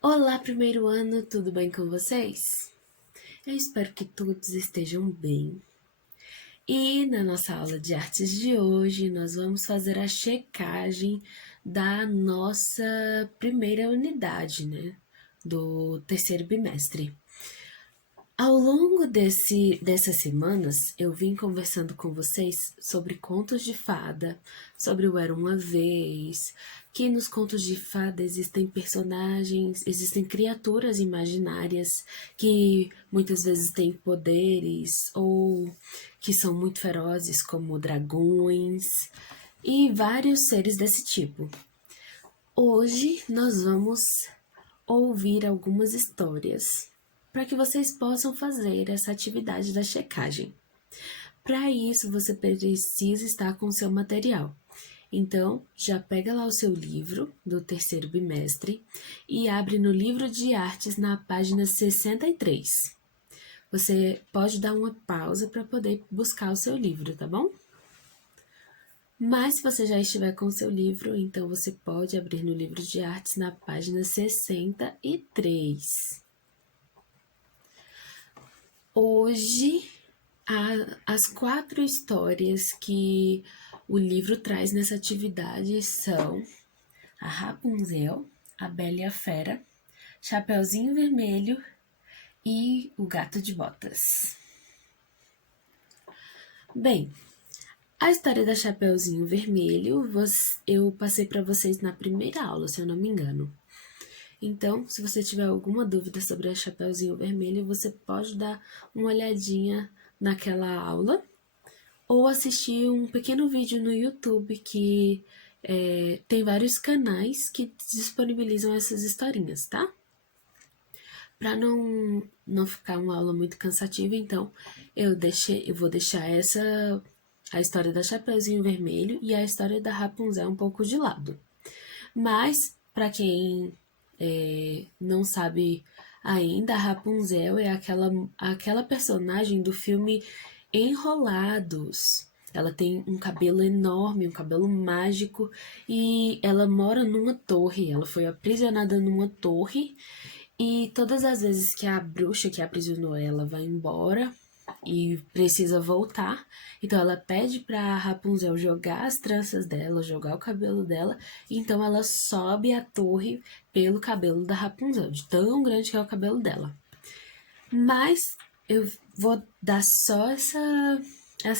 Olá, primeiro ano, tudo bem com vocês? Eu espero que todos estejam bem. E na nossa aula de artes de hoje, nós vamos fazer a checagem da nossa primeira unidade, né? Do terceiro bimestre. Ao longo dessas semanas, eu vim conversando com vocês sobre contos de fada, sobre o Era Uma Vez, que nos contos de fada existem personagens, existem criaturas imaginárias que muitas vezes têm poderes ou que são muito ferozes, como dragões e vários seres desse tipo. Hoje nós vamos ouvir algumas histórias para que vocês possam fazer essa atividade da checagem. Para isso, você precisa estar com seu material. Então, já pega lá o seu livro do terceiro bimestre e abre no livro de artes na página 63. Você pode dar uma pausa para poder buscar o seu livro, tá bom? Mas se você já estiver com o seu livro, então você pode abrir no livro de artes na página 63. Hoje, as 4 histórias que o livro traz nessa atividade são a Rapunzel, a Bela e a Fera, Chapeuzinho Vermelho e o Gato de Botas. Bem, a história da Chapeuzinho Vermelho eu passei para vocês na primeira aula, se eu não me engano. Então, se você tiver alguma dúvida sobre a Chapeuzinho Vermelho, você pode dar uma olhadinha naquela aula ou assistir um pequeno vídeo no YouTube que tem vários canais que disponibilizam essas historinhas, tá? Para não ficar uma aula muito cansativa, então eu vou deixar a história da Chapeuzinho Vermelho e a história da Rapunzel um pouco de lado. Mas, para quem não sabe ainda, a Rapunzel é aquela personagem do filme Enrolados. Ela tem um cabelo enorme, um cabelo mágico, e ela mora numa torre. Ela foi aprisionada numa torre, e todas as vezes que a bruxa que aprisionou ela vai embora e precisa voltar, então ela pede pra Rapunzel jogar as tranças dela, jogar o cabelo dela, e então ela sobe a torre pelo cabelo da Rapunzel, de tão grande que é o cabelo dela. Mas eu vou dar só essa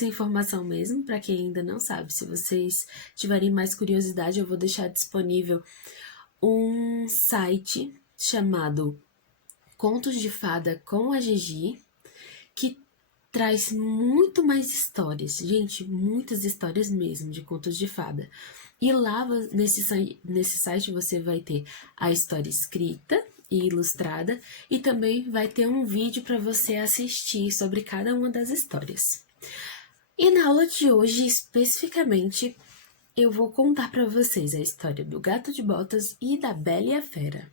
informação mesmo, para quem ainda não sabe. Se vocês tiverem mais curiosidade, eu vou deixar disponível um site chamado Contos de Fada com a Gigi, que traz muito mais histórias, gente, muitas histórias mesmo de contos de fada. E lá nesse site você vai ter a história escrita e ilustrada, e também vai ter um vídeo para você assistir sobre cada uma das histórias. E na aula de hoje, especificamente, eu vou contar para vocês a história do Gato de Botas e da Bela e a Fera.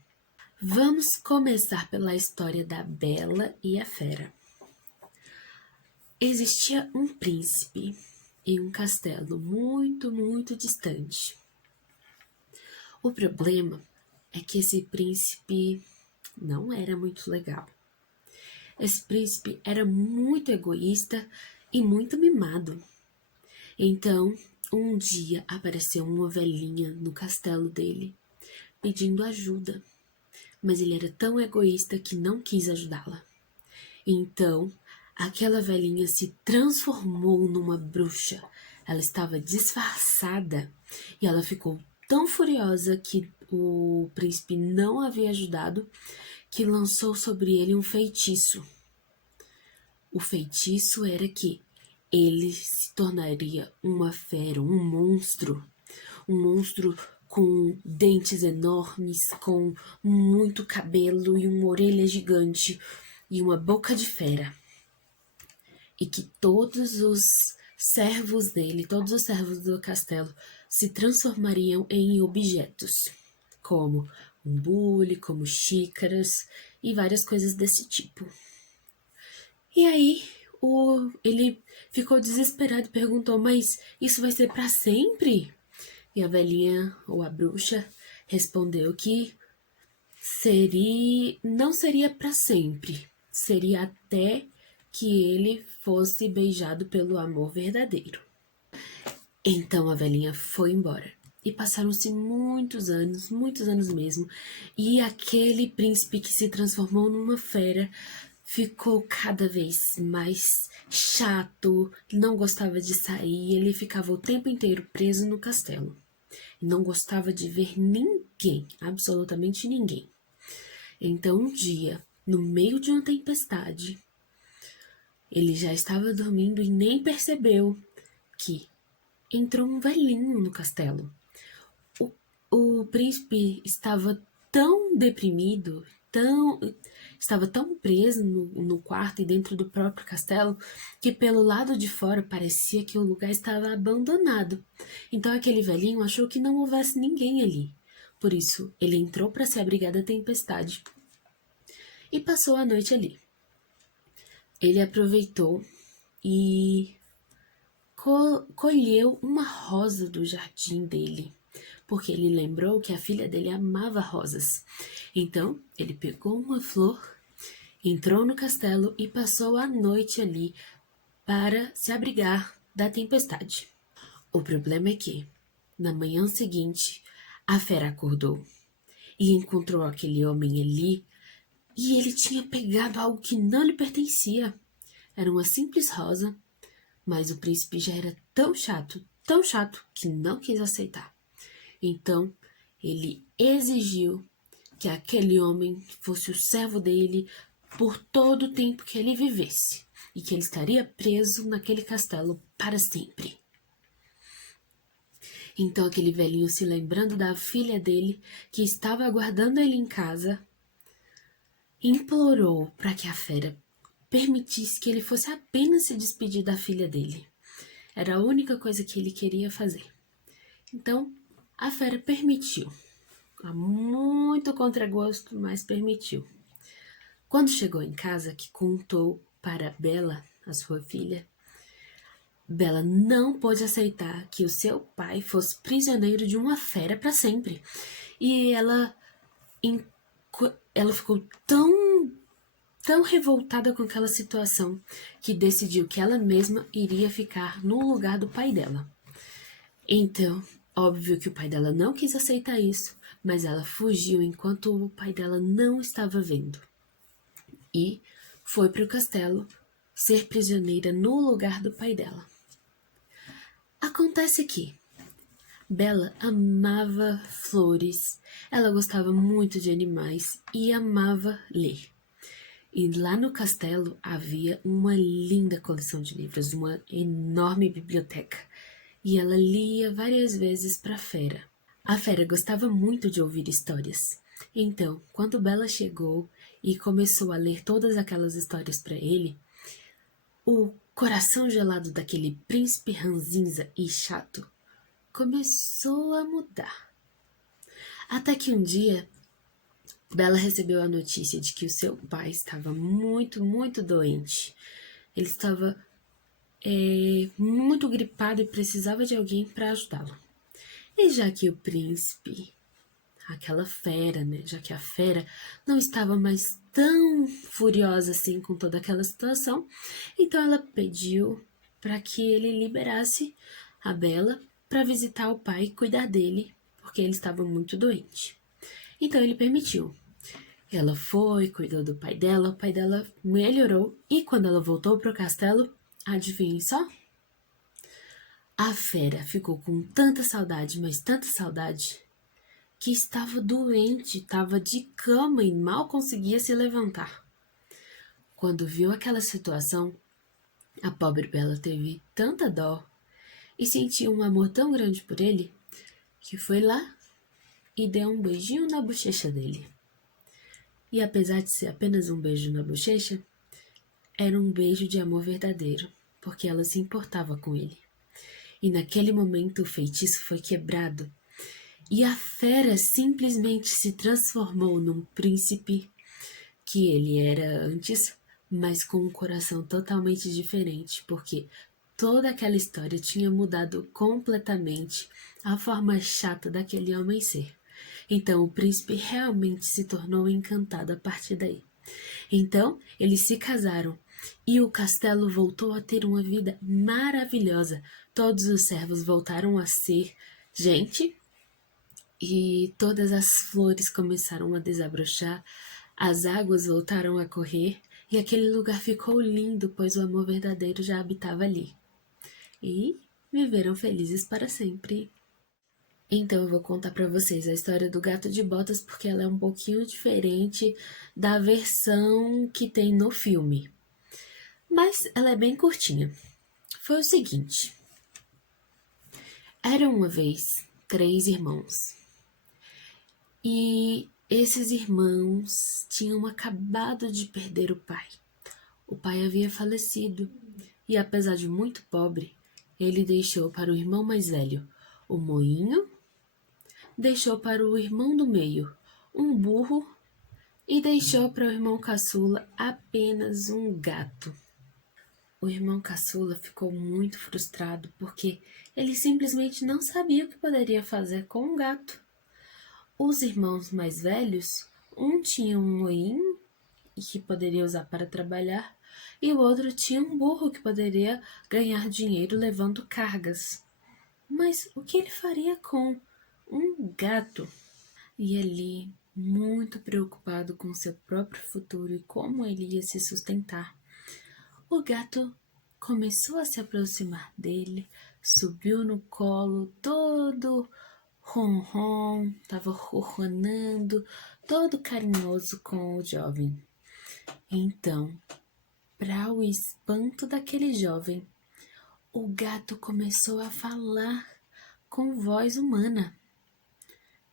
Vamos começar pela história da Bela e a Fera. Existia um príncipe em um castelo muito, muito distante. O problema é que esse príncipe não era muito legal. Esse príncipe era muito egoísta e muito mimado. Então, um dia apareceu uma velhinha no castelo dele, pedindo ajuda, mas ele era tão egoísta que não quis ajudá-la. Então, aquela velhinha se transformou numa bruxa. Ela estava disfarçada e ela ficou tão furiosa que o príncipe não havia ajudado que lançou sobre ele um feitiço. O feitiço era que ele se tornaria uma fera, um monstro com dentes enormes, com muito cabelo e uma orelha gigante e uma boca de fera. E que todos os servos dele, todos os servos do castelo, se transformariam em objetos, como um bule, como xícaras e várias coisas desse tipo. E aí ele ficou desesperado e perguntou: mas isso vai ser para sempre? E a velhinha, ou a bruxa, respondeu que Não seria para sempre, seria até que ele fosse beijado pelo amor verdadeiro. Então a velhinha foi embora. E passaram-se muitos anos mesmo, e aquele príncipe que se transformou numa fera ficou cada vez mais chato, não gostava de sair, ele ficava o tempo inteiro preso no castelo. Não gostava de ver ninguém, absolutamente ninguém. Então um dia, no meio de uma tempestade, ele já estava dormindo e nem percebeu que entrou um velhinho no castelo. O príncipe estava tão deprimido, estava tão preso no quarto e dentro do próprio castelo, que pelo lado de fora parecia que o lugar estava abandonado. Então aquele velhinho achou que não houvesse ninguém ali. Por isso, ele entrou para se abrigar da tempestade e passou a noite ali. Ele aproveitou e colheu uma rosa do jardim dele, porque ele lembrou que a filha dele amava rosas. Então, ele pegou uma flor, entrou no castelo e passou a noite ali para se abrigar da tempestade. O problema é que, na manhã seguinte, a fera acordou e encontrou aquele homem ali, e ele tinha pegado algo que não lhe pertencia. Era uma simples rosa, mas o príncipe já era tão chato, que não quis aceitar. Então, ele exigiu que aquele homem fosse o servo dele por todo o tempo que ele vivesse, e que ele estaria preso naquele castelo para sempre. Então aquele velhinho, se lembrando da filha dele, que estava aguardando ele em casa, implorou para que a fera permitisse que ele fosse apenas se despedir da filha dele. Era a única coisa que ele queria fazer. Então, a fera permitiu. A muito contragosto, mas permitiu. Quando chegou em casa, que contou para Bela, a sua filha, Bela não pôde aceitar que o seu pai fosse prisioneiro de uma fera para sempre. E ela ficou tão revoltada com aquela situação que decidiu que ela mesma iria ficar no lugar do pai dela. Então, óbvio que o pai dela não quis aceitar isso, mas ela fugiu enquanto o pai dela não estava vendo. E foi para o castelo ser prisioneira no lugar do pai dela. Acontece que Bela amava flores, ela gostava muito de animais e amava ler. E lá no castelo havia uma linda coleção de livros, uma enorme biblioteca. E ela lia várias vezes para a fera. A fera gostava muito de ouvir histórias. Então, quando Bela chegou e começou a ler todas aquelas histórias para ele, o coração gelado daquele príncipe ranzinza e chato começou a mudar. Até que um dia, Bela recebeu a notícia de que o seu pai estava muito doente. Ele estava muito gripado e precisava de alguém para ajudá-lo. E já que o príncipe, aquela fera, né? Já que a fera não estava mais tão furiosa assim com toda aquela situação, então ela pediu para que ele liberasse a Bela para visitar o pai e cuidar dele, porque ele estava muito doente. Então ele permitiu. Ela foi, cuidou do pai dela, o pai dela melhorou e quando ela voltou para o castelo, adivinhe só? A fera ficou com tanta saudade, mas tanta saudade, que estava doente, estava de cama e mal conseguia se levantar. Quando viu aquela situação, a pobre Bela teve tanta dó e sentiu um amor tão grande por ele, que foi lá e deu um beijinho na bochecha dele. E apesar de ser apenas um beijo na bochecha, era um beijo de amor verdadeiro, porque ela se importava com ele. E naquele momento o feitiço foi quebrado, e a fera simplesmente se transformou num príncipe que ele era antes, mas com um coração totalmente diferente, porque toda aquela história tinha mudado completamente a forma chata daquele homem ser. Então o príncipe realmente se tornou encantado a partir daí. Então eles se casaram e o castelo voltou a ter uma vida maravilhosa. Todos os servos voltaram a ser gente e todas as flores começaram a desabrochar, as águas voltaram a correr e aquele lugar ficou lindo, pois o amor verdadeiro já habitava ali. E viveram felizes para sempre. Então eu vou contar para vocês a história do Gato de Botas porque ela é um pouquinho diferente da versão que tem no filme. Mas ela é bem curtinha. Foi o seguinte: eram uma vez 3 irmãos. E esses irmãos tinham acabado de perder o pai. O pai havia falecido e, apesar de muito pobre, ele deixou para o irmão mais velho o moinho, deixou para o irmão do meio um burro e deixou para o irmão caçula apenas um gato. O irmão caçula ficou muito frustrado porque ele simplesmente não sabia o que poderia fazer com um gato. Os irmãos mais velhos, um tinha um moinho que poderia usar para trabalhar e o outro tinha um burro que poderia ganhar dinheiro levando cargas. Mas o que ele faria com um gato? E ali, muito preocupado com seu próprio futuro e como ele ia se sustentar, o gato começou a se aproximar dele, subiu no colo, todo ronron, estava ronronando, todo carinhoso com o jovem. Então, para o espanto daquele jovem, o gato começou a falar com voz humana.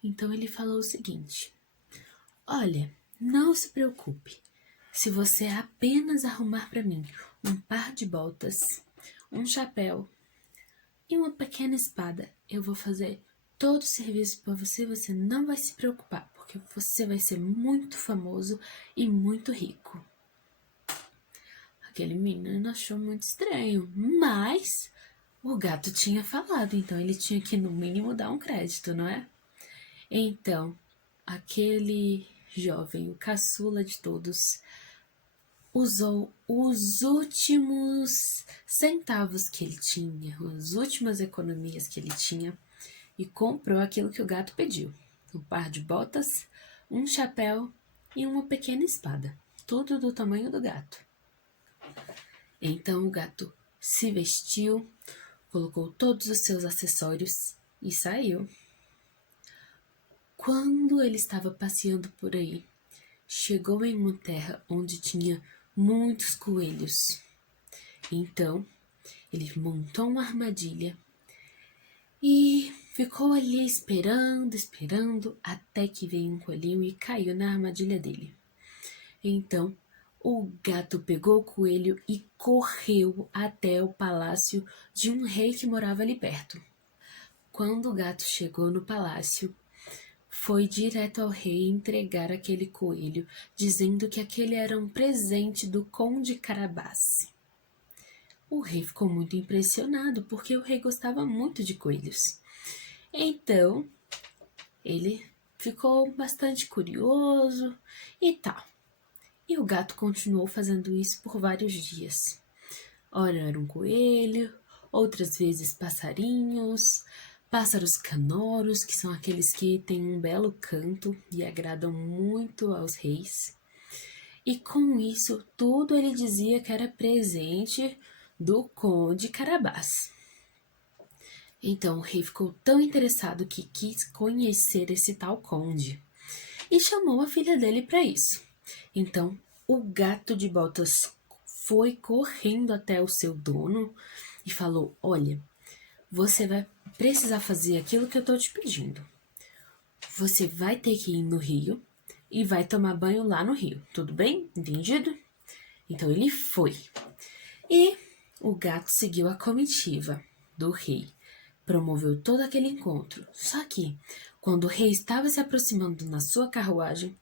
Então ele falou o seguinte: olha, não se preocupe. Se você apenas arrumar para mim um par de botas, um chapéu e uma pequena espada, eu vou fazer todo o serviço para você. Você não vai se preocupar, porque você vai ser muito famoso e muito rico. Aquele menino achou muito estranho, mas o gato tinha falado, então ele tinha que no mínimo dar um crédito, não é? Então, aquele jovem, o caçula de todos, usou os últimos centavos que ele tinha, as últimas economias que ele tinha e comprou aquilo que o gato pediu: um par de botas, um chapéu e uma pequena espada, tudo do tamanho do gato. Então o gato se vestiu, colocou todos os seus acessórios e saiu. Quando ele estava passeando por aí, chegou em uma terra onde tinha muitos coelhos. Então, ele montou uma armadilha e ficou ali esperando, até que veio um coelhinho e caiu na armadilha dele. Então, o gato pegou o coelho e correu até o palácio de um rei que morava ali perto. Quando o gato chegou no palácio, foi direto ao rei entregar aquele coelho, dizendo que aquele era um presente do conde Carabás. O rei ficou muito impressionado, porque o rei gostava muito de coelhos. Então, ele ficou bastante curioso e tal. E o gato continuou fazendo isso por vários dias. Ora era um coelho, outras vezes passarinhos, pássaros canoros, que são aqueles que têm um belo canto e agradam muito aos reis. E com isso, tudo ele dizia que era presente do conde Carabás. Então o rei ficou tão interessado que quis conhecer esse tal conde e chamou a filha dele para isso. Então o gato de botas foi correndo até o seu dono e falou: olha, você vai precisar fazer aquilo que eu estou te pedindo. Você vai ter que ir no rio e vai tomar banho lá no rio, tudo bem? Entendido? Então ele foi. E o gato seguiu a comitiva do rei, promoveu todo aquele encontro. Só que, quando o rei estava se aproximando na sua carruagem,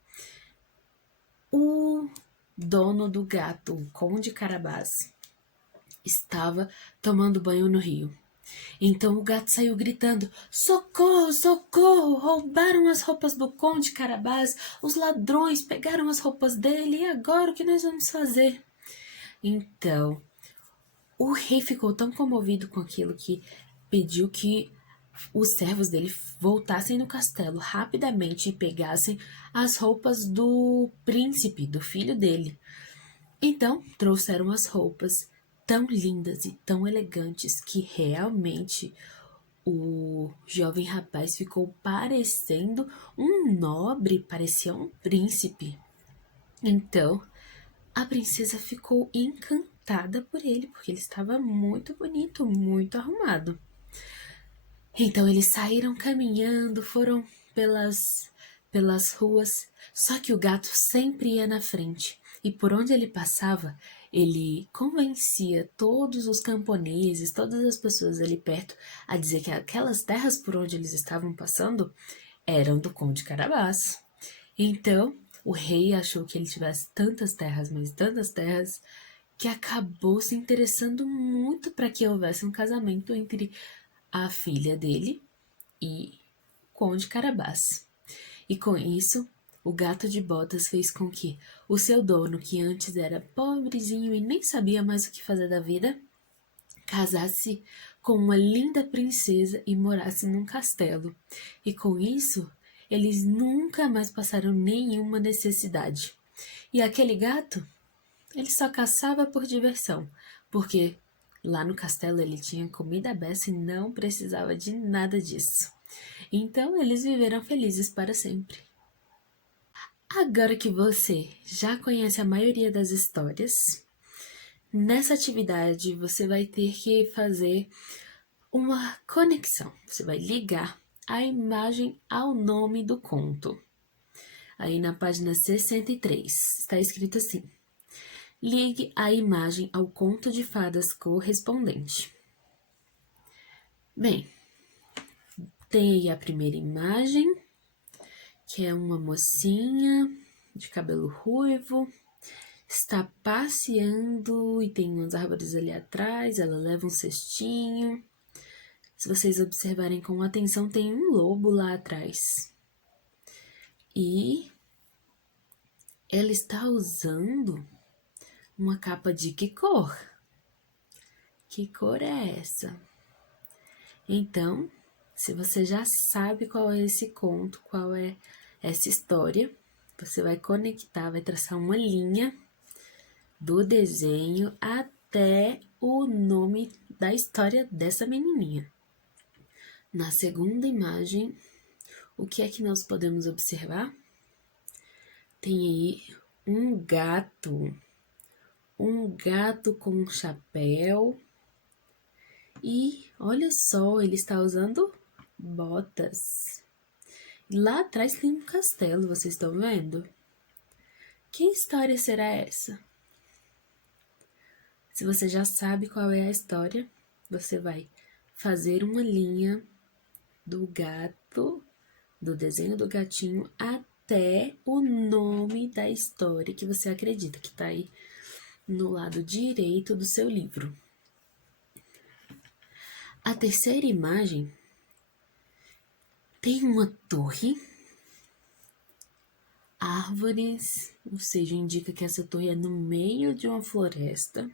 o dono do gato, o conde Carabás, estava tomando banho no rio. Então o gato saiu gritando: socorro, socorro! Roubaram as roupas do Conde Carabás, os ladrões pegaram as roupas dele, e agora o que nós vamos fazer? Então, o rei ficou tão comovido com aquilo que pediu que os servos dele voltassem no castelo rapidamente e pegassem as roupas do príncipe, do filho dele. Então, trouxeram as roupas tão lindas e tão elegantes que realmente o jovem rapaz ficou parecendo um nobre, parecia um príncipe. Então, a princesa ficou encantada por ele, porque ele estava muito bonito, muito arrumado. Então eles saíram caminhando, foram pelas ruas, só que o gato sempre ia na frente, e por onde ele passava, ele convencia todos os camponeses, todas as pessoas ali perto, a dizer que aquelas terras por onde eles estavam passando eram do Conde Carabás. Então, o rei achou que ele tivesse tantas terras, mas tantas terras, que acabou se interessando muito para que houvesse um casamento entre a filha dele e o Conde Carabás. E com isso, o gato de botas fez com que o seu dono, que antes era pobrezinho e nem sabia mais o que fazer da vida, casasse com uma linda princesa e morasse num castelo. E com isso, eles nunca mais passaram nenhuma necessidade. E aquele gato, ele só caçava por diversão, porque lá no castelo ele tinha comida beça e não precisava de nada disso. Então eles viveram felizes para sempre. Agora que você já conhece a maioria das histórias, nessa atividade você vai ter que fazer uma conexão. Você vai ligar a imagem ao nome do conto. Aí na página 63 está escrito assim: ligue a imagem ao conto de fadas correspondente. Bem, tem aí a primeira imagem, que é uma mocinha de cabelo ruivo, está passeando e tem umas árvores ali atrás, ela leva um cestinho. Se vocês observarem com atenção, tem um lobo lá atrás. E ela está usando uma capa de que cor? Que cor é essa? Então, se você já sabe qual é esse conto, qual é essa história, você vai conectar, vai traçar uma linha do desenho até o nome da história dessa menininha. Na segunda imagem, o que é que nós podemos observar? Tem aí um gato com um chapéu. E olha só, ele está usando botas. E lá atrás tem um castelo, vocês estão vendo? Que história será essa? Se você já sabe qual é a história, você vai fazer uma linha do gato, do desenho do gatinho, até o nome da história que você acredita que está aí no lado direito do seu livro. A terceira imagem tem uma torre, árvores, ou seja, indica que essa torre é no meio de uma floresta.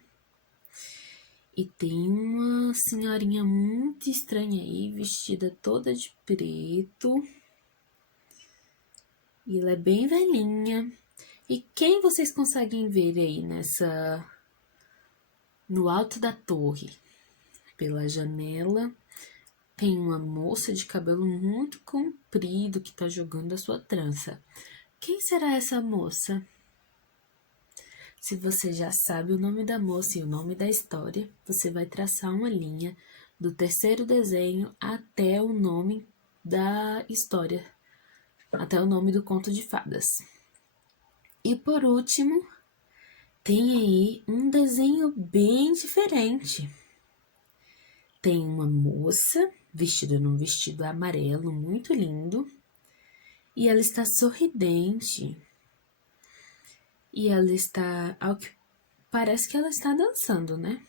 E tem uma senhorinha muito estranha aí, vestida toda de preto. E ela é bem velhinha. E quem vocês conseguem ver aí no alto da torre? Pela janela tem uma moça de cabelo muito comprido que tá jogando a sua trança. Quem será essa moça? Se você já sabe o nome da moça e o nome da história, você vai traçar uma linha do terceiro desenho até o nome da história, até o nome do conto de fadas. E por último, tem aí um desenho bem diferente. Tem uma moça vestida num vestido amarelo muito lindo e ela está sorridente. E ela está, ao que parece que ela está dançando, né?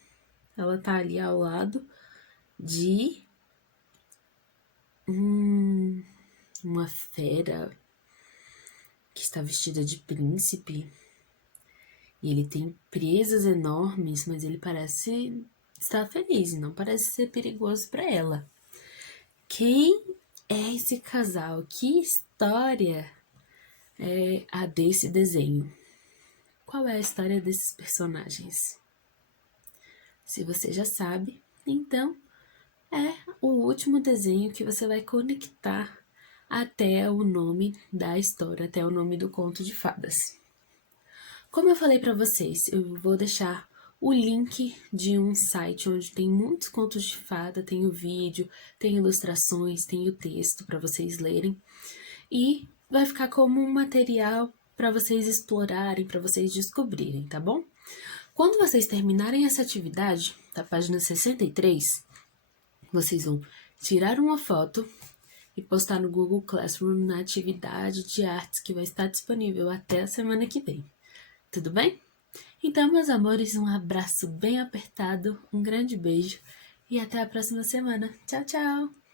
Ela tá ali ao lado de uma fera que está vestida de príncipe. E ele tem presas enormes, mas ele parece estar feliz e não parece ser perigoso para ela. Quem é esse casal? Que história é a desse desenho? Qual é a história desses personagens? Se você já sabe, então é o último desenho que você vai conectar até o nome da história, até o nome do conto de fadas. Como eu falei para vocês, eu vou deixar o link de um site onde tem muitos contos de fada, tem o vídeo, tem ilustrações, tem o texto para vocês lerem. E vai ficar como um material para vocês explorarem, para vocês descobrirem, tá bom? Quando vocês terminarem essa atividade, da página 63, vocês vão tirar uma foto e postar no Google Classroom na atividade de artes que vai estar disponível até a semana que vem. Tudo bem? Então, meus amores, um abraço bem apertado, um grande beijo e até a próxima semana. Tchau, tchau!